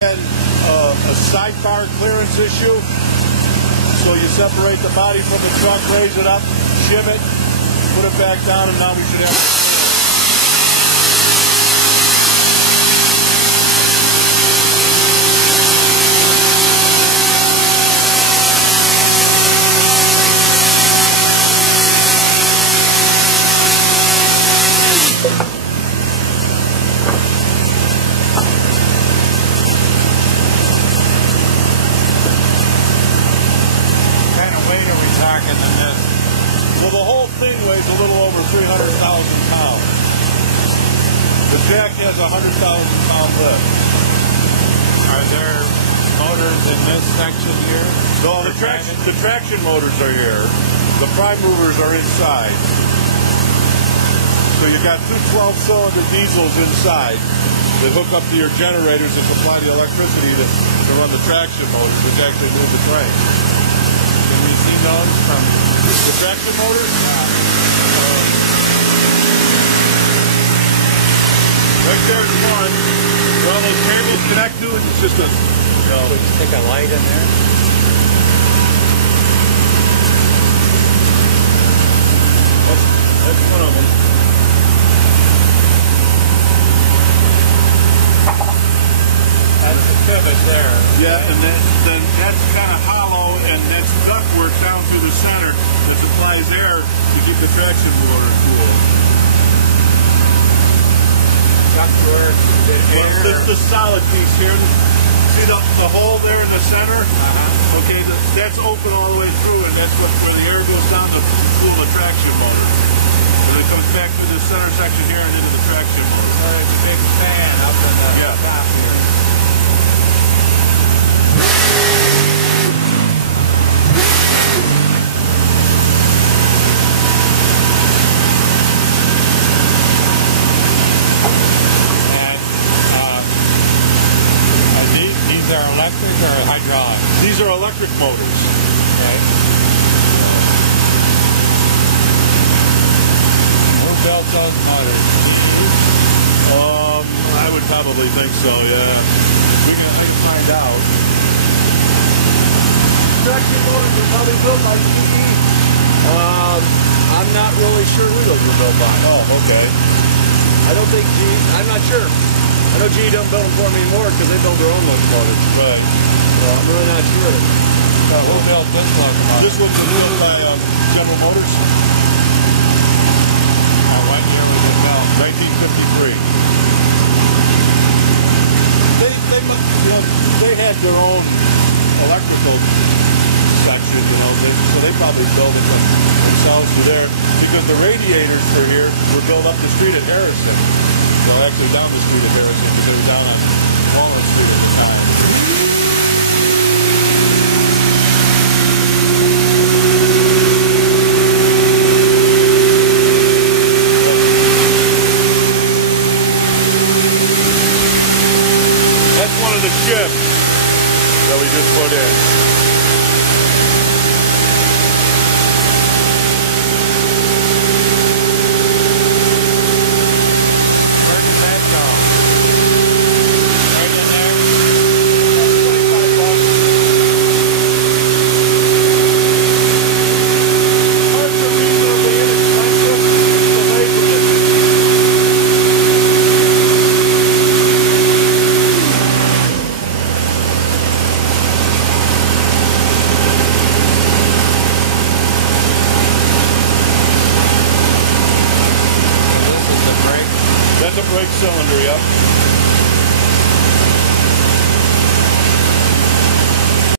A sidecar clearance issue. So you separate the body from the truck, raise it up, shim it, put it back down, and now we should have. So the whole thing weighs a little over 300,000 pounds. The jack has a 100,000-pound lift. Are there motors in this section here? No, the traction motors are here. The prime movers are inside. So you've got two 12-cylinder diesels inside that hook up to your generators and supply the electricity to run the traction motors, which actually move the train. Can we see those from the traction motors? Right there's one. Where all those cables connect to, it's just a... we stick a light in there? That's one of them. That's the pivot there. Yeah, and then that's kind of hollow, and that's ductwork down through the center that supplies air to keep the traction motor cool. Ductwork, This is the solid piece here. See the hole there in the center? Okay, that's open all the way through, and that's where the air goes down to cool the traction motor. And it comes back through the center section here and into the traction motor. Or it's a big fan up in the top here. These are electric or hydraulic? These are electric motors. Okay. Who built those motors? I would probably think so, yeah. I can find out. Traction motors were probably built by GE. I'm not really sure who those were built by. Oh, okay. I don't think GE, I'm not sure. I know GE don't build them for me anymore because they build their own locomotives. Right. So I'm really not sure. Who built this locomotive? This one was built by General Motors. What year was it built? 1953. They had their own electrical section, so they probably built it themselves for there, because the radiators for here were built up the street at Harrison. Well, actually down the street at Harrison, because they were down on Walnut Street at the time. That's one of the ships that we just put in. That's a brake cylinder, yep.